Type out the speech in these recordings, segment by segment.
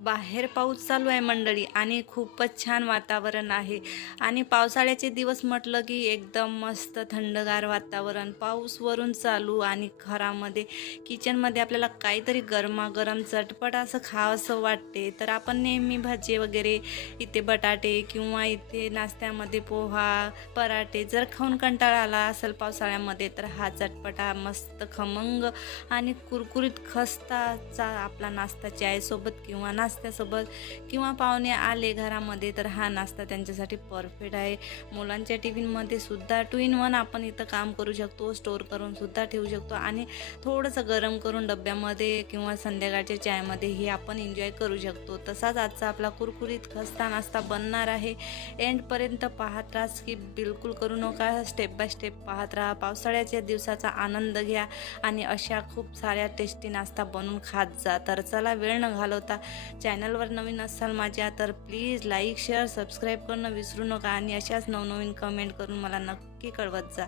बाहेर पाऊस चालू आहे मंडळी आणि खूपच छान वातावरण आहे. आणि पावसाळ्याचे दिवस म्हटलं की एकदम मस्त थंडगार वातावरण पाऊस वरून चालू आणि घरामध्ये किचनमध्ये आपल्याला काहीतरी गरमागरम चटपट असं खावंसं वाटते. तर आपण नेहमी भाजी वगैरे इथे बटाटे किंवा इथे नाश्त्यामध्ये पोहा पराठे जर खाऊन कंटाळा आला असेल पावसाळ्यामध्ये तर हा चटपटा मस्त खमंग आणि कुरकुरीत खस्ताचा आपला नाश्ता चायसोबत किंवा नाश्त्यासोबत किंवा पाहुणे आले घरामध्ये तर हा नाश्ता त्यांच्यासाठी परफेक्ट आहे. मुलांच्या टिफिनमध्ये सुद्धा टू इन वन आपण इथं काम करू शकतो स्टोअर करून सुद्धा ठेवू शकतो आणि थोडंसं गरम करून डब्यामध्ये किंवा संध्याकाळच्या चायमध्ये हे आपण एन्जॉय करू शकतो. तसाच आजचा आपला कुरकुरीत खस्ता नाश्ता बनणार आहे. एंडपर्यंत पाहत राहा स्किप बिलकुल करू नका. स्टेप बाय स्टेप पाहत राहा. पावसाळ्याच्या दिवसाचा आनंद घ्या आणि अशा खूप साऱ्या टेस्टी नाश्ता बनवून खात जा. तर चला वेळ न घालवता चॅनलवर नवीन असाल माझ्या तर प्लीज लाईक शेअर सबस्क्राईब करणं विसरू नका आणि अशाच नवनवीन कमेंट करून मला नक्की कळवत जा.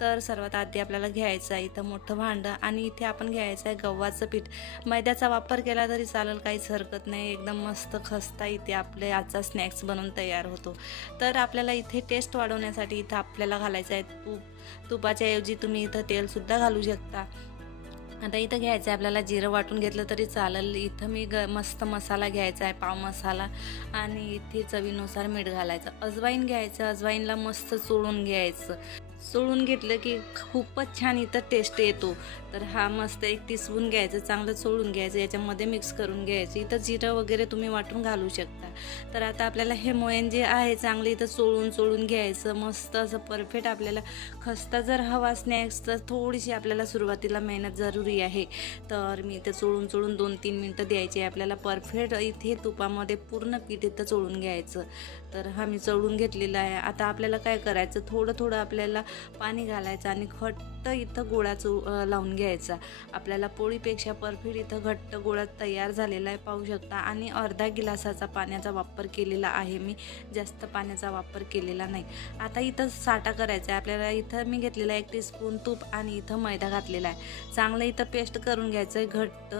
तर सर्वात आधी आपल्याला घ्यायचं आहे इथं मोठं भांडं आणि इथे आपण घ्यायचं आहे गव्हाचं पीठ. मैद्याचा वापर केला तरी चालेल काहीच हरकत नाही. एकदम मस्त खस्ता इथे आपले आजचा स्नॅक्स बनवून तयार होतो. तर आपल्याला इथे टेस्ट वाढवण्यासाठी इथं आपल्याला घालायचं आहे तूप. तुपाच्या ऐवजी तुम्ही इथं तेलसुद्धा घालू शकता. आता इथं घ्यायचं आहे आपल्याला जिरं वाटून घेतलं तरी चालेल. इथं मी ग मस्त मसाला घ्यायचा आहे पाव मसाला. आणि इथे चवीनुसार मीठ घालायचं. अजवाईन घ्यायचं. अजवाईनला मस्त चोळून घ्यायचं. चोळून घेतलं की खूपच छान इथं टेस्ट येतो. तर हा मस्त एक तिसवून घ्यायचं चांगलं चोळून घ्यायचं याच्यामध्ये मिक्स करून घ्यायचं. इथं जिरं वगैरे तुम्ही वाटून घालू शकता. तर आता आपल्याला हे मोयन जे आहे चांगलं इथं चोळून चोळून घ्यायचं. मस्त असं परफेक्ट आपल्याला खस्ता जर हवा स्नॅक्स तर थोडीशी आपल्याला सुरुवातीला मेहनत जरुरी आहे. तर मी इथं चोळून चोळून दोन तीन मिनटं द्यायची. आहे आपल्याला परफेक्ट इथे तुपामध्ये पूर्ण पीठ इथं चोळून घ्यायचं. तर हा मी चोळून घेतलेला आहे. आता आपल्याला काय करायचं? थोडं थोडं आपल्याला पाणी घालायचं आणि खट घट्ट इथं गोळा चो लावून घ्यायचा. आपल्याला पोळीपेक्षा परफेक्ट इथं घट्ट गोळा तयार झालेला आहे पाहू शकता. आणि अर्धा गिलासाचा पाण्याचा वापर केलेला आहे मी. जास्त पाण्याचा वापर केलेला नाही. आता इथं साठा करायचा आहे. आपल्याला इथं मी घेतलेला एक टीस्पून तूप आणि इथं मैदा घातलेला आहे. चांगलं इथं पेस्ट करून घ्यायचं आहे घट्ट.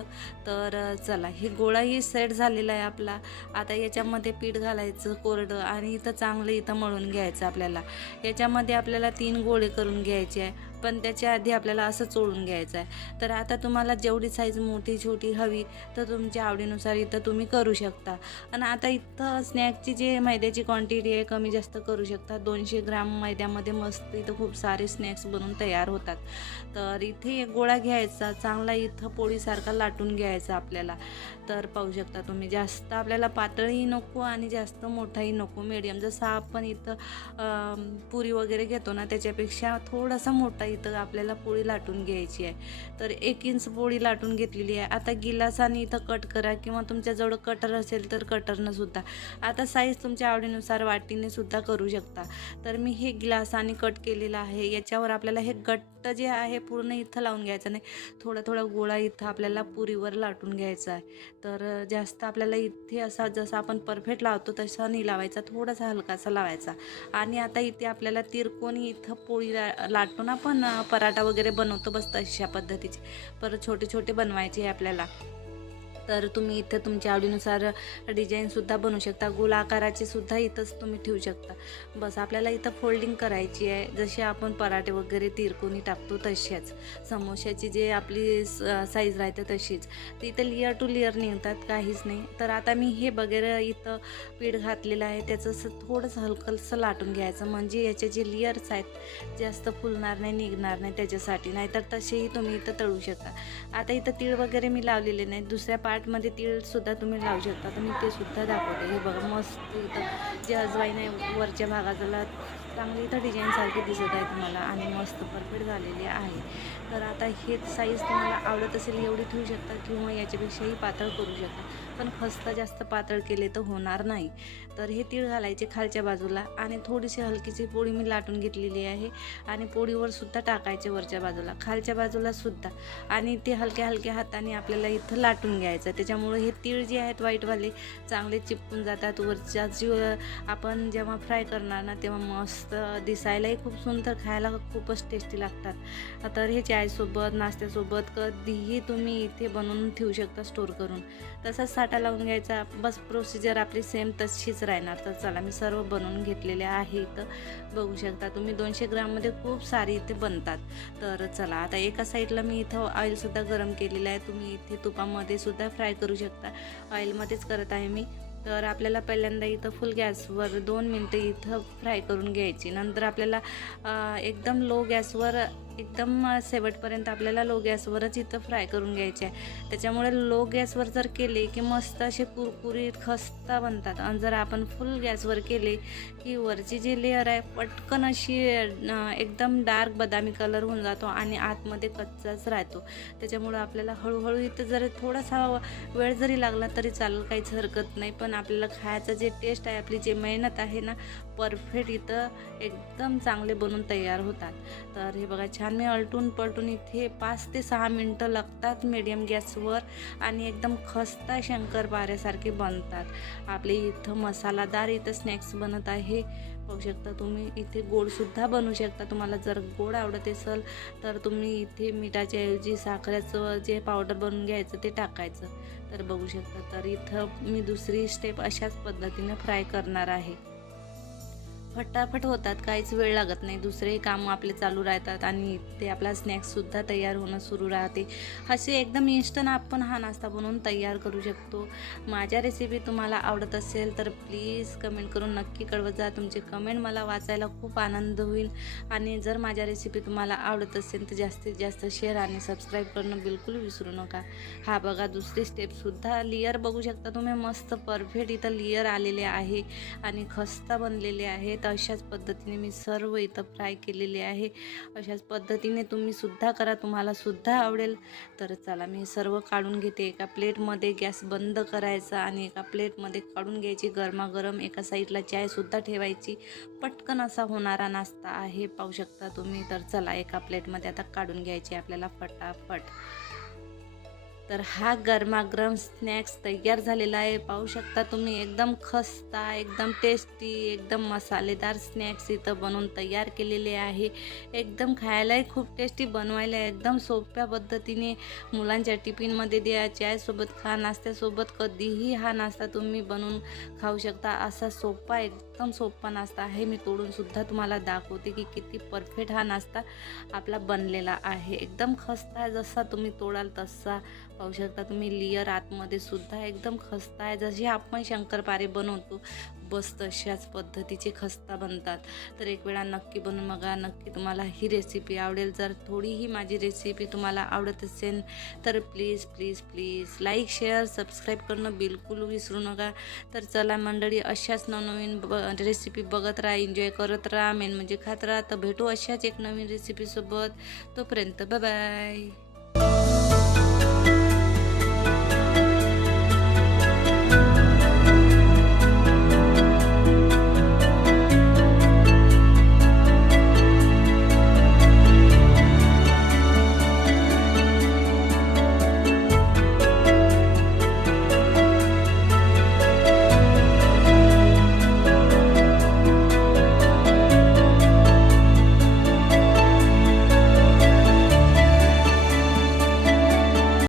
तर चला. हे गोळाही सेट झालेला आहे आपला. आता याच्यामध्ये पीठ घालायचं कोरडं. आणि इथं चांगलं इथं मळून घ्यायचं आपल्याला. याच्यामध्ये आपल्याला तीन गोळे करून घ्यायचे आहे. पण त्याच्या आधी आपल्याला असं चोळून घ्यायचं आहे तर आता तुम्हाला जेवढी साईज मोठी छोटी हवी तर तुमच्या आवडीनुसार इथं तुम्ही करू शकता. आणि आता इथं स्नॅकची जे मैद्याची क्वांटिटी आहे कमी जास्त करू शकता. दोनशे ग्राम मैद्यामध्ये मस्त इथं खूप सारे स्नॅक्स बनवून तयार होतात. तर इथे एक गोळा घ्यायचा चांगला इथं पोळीसारखा लाटून घ्यायचा आपल्याला. तर पाहू शकता तुम्ही. जास्त आपल्याला पातळही नको आणि जास्त मोठाही नको. मिडियम जसं आपण इथं पुरी वगैरे घेतो ना त्याच्यापेक्षा थोडासा मोठा इथं आपल्याला पोळी लाटून घ्यायची आहे. तर एक इंच पोळी लाटून घेतलेली आहे. आता गिलासाने इथं कट करा किंवा तुमच्याजवळ कटर असेल तर कटरनंसुद्धा आता साईज तुमच्या आवडीनुसार वाटीने सुद्धा करू शकता. तर मी हे गिलासाने कट केलेलं आहे. याच्यावर आपल्याला हे गट्ट जे आहे पूर्ण इथं लावून घ्यायचं नाही. थोडा थोडा गोळा इथं आपल्याला पुरीवर लाटून घ्यायचा आहे. तर जास्त आपल्याला इथे असा जसा आपण परफेक्ट लावतो तसा नाही लावायचा. थोडासा हलकासा लावायचा. आणि आता इथे आपल्याला तिरकोणी इथं पोळी ला लाटतो ना आपण पराठा वगैरे बनवतो बस तशा पद्धतीचे. परत छोटे छोटे बनवायचे आपल्याला. तर तुम्ही इथं तुमच्या आवडीनुसार डिझाईनसुद्धा बनवू शकता. गोल आकाराचे सुद्धा इथंच तुम्ही ठेवू शकता. बस आपल्याला इथं फोल्डिंग करायची आहे. जसे आपण पराठे वगैरे तिरकोणी टाकतो तशाच. समोश्याची जे आपली साईज राहते तशीच. तर इथं लिअर टू लिअर निघतात काहीच नाही. तर आता मी हे वगैरे इथं पीठ घातलेलं आहे. त्याचं असं थोडंसं हलकंसं लाटून घ्यायचं. म्हणजे याचे जे लिअर्स आहेत जास्त फुलणार नाही निघणार नाही त्याच्यासाठी. नाहीतर तसेही तुम्ही इथं तळू शकता. आता इथं तीळ वगैरे मी लावलेले नाही. दुसऱ्या पार्टमध्ये तीळसुद्धा तुम्ही लावू शकता. तर मी ते सुद्धा दाखवते. हे बघा मस्त इथं जे अजवाईन आहे वरच्या भागाला चांगली इथं डिझाईनसारखी दिसत आहे तुम्हाला आणि मस्त परफेक्ट झालेली आहे. तर आता हे साईज तुम्हाला आवडत असेल एवढी ठेवू शकता किंवा याच्यापेक्षाही पातळ करू शकता. पण खस्ता जास्त पातळ केले तर होणार नाही. तर हे तीळ घालायचे खालच्या बाजूला आणि थोडीशी हलकीची पोळी मी लाटून घेतलेली आहे आणि पोळीवर सुद्धा टाकायचे वरच्या बाजूला खालच्या बाजूला सुद्धा. आणि ते हलक्या हलक्या हाताने आपल्याला इथं लाटून घ्यायचं. त्याच्यामुळे हे तीळ जे आहेत वाईटवाले चांगले चिपकून जातात. वरच्या जी आपण जेव्हा फ्राय करणार ना तेव्हा मस्त दिसायलाही खूप सुंदर खायला खूपच टेस्टी लागतात. तर हे चायसोबत नाश्त्यासोबत कधीही तुम्ही इथे बनवून ठेवू शकता स्टोर करून. तसंच साठा लावून घ्यायचा. बस प्रोसिजर आपली सेम तशीच राहणार. तर चला मी सर्व बनवून घेतलेले आहे इथं. बघू शकता तुम्ही दोनशे ग्राममध्ये खूप सारी इथे बनतात. तर चला आता एका साईडला मी इथं ऑइलसुद्धा गरम केलेलं आहे. तुम्ही इथे तुपामध्ये सुद्धा फ्राय करू शकता. ऑइलमध्येच करत आहे मी. तर आपल्याला पहिल्यांदा इथं फुल गॅसवर दोन मिनटं इथं फ्राय करून घ्यायची. नंतर आपल्याला एकदम लो गॅसवर एकदम शेवटपर्यंत आपल्याला लो गॅसवरच इथं फ्राय करून घ्यायचे आहे. त्याच्यामुळे लो गॅसवर जर केले की मस्त असे कुरकुरीत खस्ता बनतात. आणि जर आपण फुल गॅसवर केले की वरची जी लेअर आहे पटकन अशी एकदम डार्क बदामी कलर होऊन जातो आणि आतमध्ये कच्चाच राहतो. त्याच्यामुळं आपल्याला हळूहळू इथं जर थोडासा वेळ जरी लागला तरी चालेल काहीच हरकत नाही. पण आपल्याला खायचं जे टेस्ट आहे आपली जे मेहनत आहे ना परफेक्ट इथं एकदम चांगले बनून तयार होतात. तर हे बघा छान मी अलटून पलटून इथे पाच ते सहा मिनटं लागतात मिडियम गॅसवर आणि एकदम खस्ता शंकरपाऱ्यासारखे बनतात. आपले इथं मसालादार इथं स्नॅक्स बनत आहे. पाहू शकता तुम्ही इथे गोडसुद्धा बनवू शकता. तुम्हाला जर गोड आवडत असेल तर तुम्ही इथे मिठाच्या ऐवजी साखरेचं जे पावडर बनवून घ्यायचं ते टाकायचं. तर बघू शकता तर इथं मी दुसरी स्टेप अशाच पद्धतीने फ्राय करणार आहे. फटाफट होतात काहीच वेळ लागत नाही. दुसरेही कामं आपले चालू राहतात आणि ते आपला स्नॅक्ससुद्धा तयार होणं सुरू राहते. असे एकदम इन्स्टंट आपण हा नाश्ता बनवून तयार करू शकतो. माझ्या रेसिपी तुम्हाला आवडत असेल तर प्लीज कमेंट करून नक्की कळवत जा. तुमचे कमेंट मला वाचायला खूप आनंद होईल. आणि जर माझ्या रेसिपी तुम्हाला आवडत असेल तर जास्तीत जास्त शेअर आणि सबस्क्राईब करणं बिलकुल विसरू नका. हा बघा दुसरी स्टेपसुद्धा लिअर बघू शकता तुम्ही. मस्त परफेक्ट इथं लिअर आलेले आहे आणि खस्ता बनलेले आहेत. अशाच पद्धतीने मी सर्व इथं फ्राय केलेले आहे. अशाच पद्धतीने तुम्ही सुद्धा करा तुम्हाला सुद्धा आवडेल. तर चला मी सर्व काढून घेते. एका प्लेटमध्ये गॅस बंद करायचा आणि एका प्लेटमध्ये काढून घ्यायची. गरमागरम एका साईडला चायसुद्धा ठेवायची. पटकन असा होणारा नाश्ता आहे पाहू शकता तुम्ही. तर चला एका प्लेटमध्ये आता काढून घ्यायची आपल्याला फटाफट. तर हा गरमागरम स्नॅक्स तयार झालेला आहे. पाहू शकता तुम्ही एकदम खस्ता एकदम टेस्टी एकदम मसालेदार स्नॅक्स इथं बनवून तयार केलेले आहे. एकदम खायलाही खूप टेस्टी बनवायला एकदम सोप्या पद्धतीने मुलांच्या टिफिनमध्ये द्या. चायसोबत खा नाश्त्यासोबत कधीही हा नाश्ता तुम्ही बनवून खाऊ शकता. असा सोपा एकदम सोपा नाश्ता आहे. मी तोडूनसुद्धा तुम्हाला दाखवते की किती परफेक्ट हा नाश्ता आपला बनलेला आहे. एकदम खस्ता जसा तुम्ही तोडाल तसा. पाहू शकता तुम्ही लिअर आतमध्ये सुद्धा एकदम खस्ता आहे. जशी आपण शंकरपारे बनवतो बस तशाच पद्धतीचे खस्ता बनतात. तर एक वेळा नक्की बनवून बघा. नक्की तुम्हाला ही रेसिपी आवडेल. जर थोडीही माझी रेसिपी तुम्हाला आवडत असेल तर please please please like share subscribe करणं बिलकुल विसरू नका. तर चला मंडळी अशाच नवनवीन ब रेसिपी बघत राहा एन्जॉय करत राहा. मेन म्हणजे खात राहा. तर भेटू अशाच एक नवीन रेसिपीसोबत तोपर्यंत बाय